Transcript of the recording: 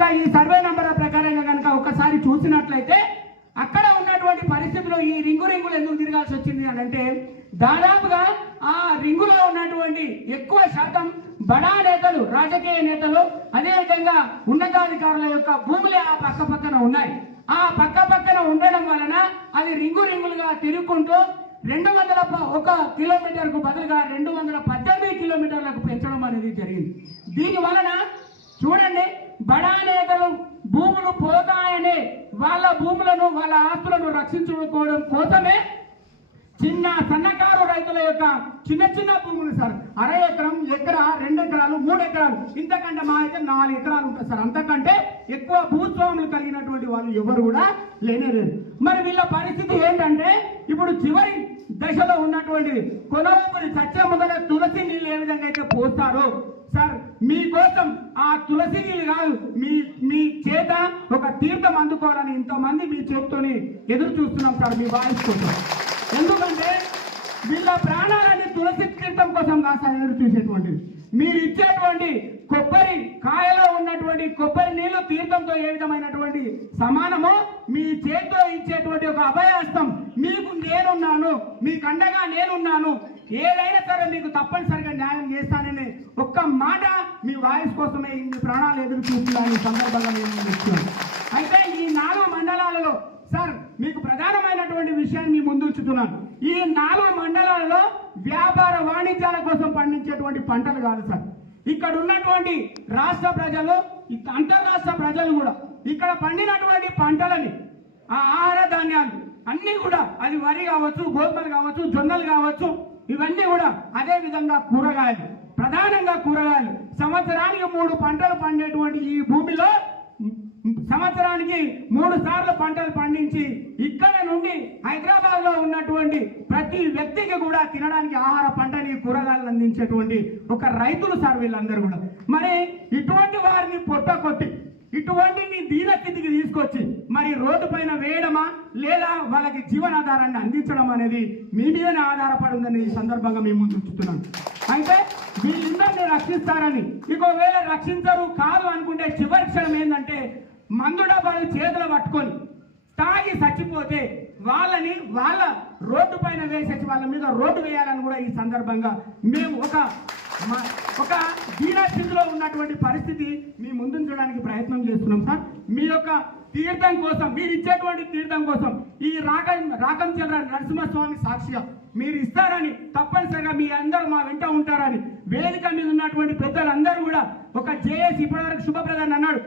కనుక ఈ survey number ప్రకారంగా కనుక ఒకసారి చూసినట్లయితే అక్కడ ఉన్నటువంటి పరిస్థితుల్లో ఈ రింగులు ఎందుకు తిరగాల్సి వచ్చింది అని అంటే దాదాపుగా ఆ రింగులో ఉన్నటువంటి ఎక్కువ శాతం బడా నేతలు, రాజకీయ నేతలు, అదేవిధంగా ఉన్నతాధికారుల యొక్క భూములే ఆ పక్క పక్కన ఉన్నాయి. ఆ పక్క పక్కన ఉండడం వలన అది రింగులుగా తిరుగుకుంటూ 201 కిలోమీటర్కు బదులుగా 218 కిలోమీటర్లకు పెంచడం అనేది జరిగింది. దీని వలన చూడండి, బడా నేతలు భూములు పోతాయనే వాళ్ళ భూములను, వాళ్ళ ఆస్తులను రక్షించుకోవడం కోసమే చిన్న సన్నకారు రైతుల యొక్క చిన్న భూములు సార్, అర ఎకరం, ఎకరా, 2 ఎకరాలు, 3 ఎకరాలు, ఇంతకంటే మా అయితే 4 ఎకరాలు ఉంటుంది సార్. అంతకంటే ఎక్కువ భూస్వాములు కలిగినటువంటి వాళ్ళు ఎవరు కూడా లేనేలేదు. మరి వీళ్ళ పరిస్థితి ఏంటంటే ఇప్పుడు చివరి దశలో ఉన్నటువంటిది కొనవూపుని చచ్చే ముందర తులసి నీళ్ళు ఏ విధంగా అయితే పోస్తారో సార్, మీకోసం ఆ తులసి నీళ్ళు కాదు, మీ చేత ఒక తీర్థం అందుకోవాలని ఇంతమంది మీ చేతితోని ఎదురు చూస్తున్నాం సార్, మీ వాయిస్ కోసం. ఎందుకంటే వీళ్ళ ప్రాణాలని తులసి తీర్థం కోసం కాస్త ఎదురు చూసేటువంటిది. మీరు ఇచ్చేటువంటి కొబ్బరి కాయలో ఉన్నటువంటి కొబ్బరి నీళ్లు తీర్థంతో ఏ విధమైనటువంటి సమానమో మీ చేతితో ఇచ్చేటువంటి ఒక అభయహస్తం, మీకు నేనున్నాను, మీకు అండగా నేనున్నాను, ఏదైనా సరే మీకు తప్పనిసరిగా న్యాయం చేస్తానని ఒక్క మాట మీ వాయిస్ కోసమే ఇన్ని ప్రాణాలు ఎదురు చూస్తున్నాను ఈ సందర్భంగా నేను చెప్తున్నాను. అయితే ఈ 4 మండలాలలో సార్ మీకు ప్రధానమైనటువంటి విషయాన్ని మీ ముందు ఉంచుతున్నాను. ఈ 4 మండలాలలో వ్యాపార వాణిజ్యాల కోసం పండించేటువంటి పంటలు కాదు సార్. ఇక్కడ ఉన్నటువంటి రాష్ట్ర ప్రజలు, అంతర్రాష్ట్ర ప్రజలు కూడా ఇక్కడ పండినటువంటి పంటలని, ఆ ఆహార ధాన్యాలు అన్నీ కూడా, అది వరి కావచ్చు, గోధుమలు కావచ్చు, జొన్నలు కావచ్చు, ఇవన్నీ కూడా, అదే విధంగా కూరగాయలు, ప్రధానంగా కూరగాయలు, సంవత్సరానికి 3 పంటలు పండేటువంటి ఈ భూమిలో సంవత్సరానికి 3 సార్లు పంటలు పండించి ఇక్కడ నుండి హైదరాబాద్ లో ఉన్నటువంటి ప్రతి వ్యక్తికి కూడా తినడానికి ఆహార పంటని, కూరగాయలు అందించేటువంటి ఒక రైతులు సార్ వీళ్ళందరూ కూడా. మరి ఇటువంటి వారిని పొట్టకొట్టి ఇటువంటి దీనస్థితికి తీసుకొచ్చి మరి రోడ్డు పైన వేయడమా లేదా వాళ్ళకి జీవనాధారాన్ని అందించడం అనేది మీ మీదనే ఆధారపడి ఉందని ఈ సందర్భంగా మేము ముందు ఉంచుతున్నాను. అయితే వీళ్ళందరినీ రక్షిస్తారని, ఇంకోవేళ రక్షించరు కాదు అనుకుంటే చివరి క్షణం ఏంటంటే మందు డబ్బాలు చేతులు పట్టుకొని తాగి చచ్చిపోతే వాళ్ళని వాళ్ళ రోడ్డు పైన వేసేసి వాళ్ళ మీద రోడ్డు వేయాలని కూడా ఈ సందర్భంగా మేము ఒక దీనస్థితిలో ఉన్నటువంటి పరిస్థితి మీ ముందుంచడానికి ప్రయత్నం చేస్తున్నాం సార్. మీ యొక్క తీర్థం కోసం, మీరు ఇచ్చేటువంటి తీర్థం కోసం ఈ రాకంచర్ల నరసింహస్వామి సాక్షిగా మీరు ఇస్తారని, తప్పనిసరిగా మీ అందరూ మా వెంట ఉంటారని వేదిక మీద ఉన్నటువంటి పెద్దలందరూ కూడా ఒక జేఏసీ ఇప్పటివరకు శుభప్రదాన్ని అన్నాడు.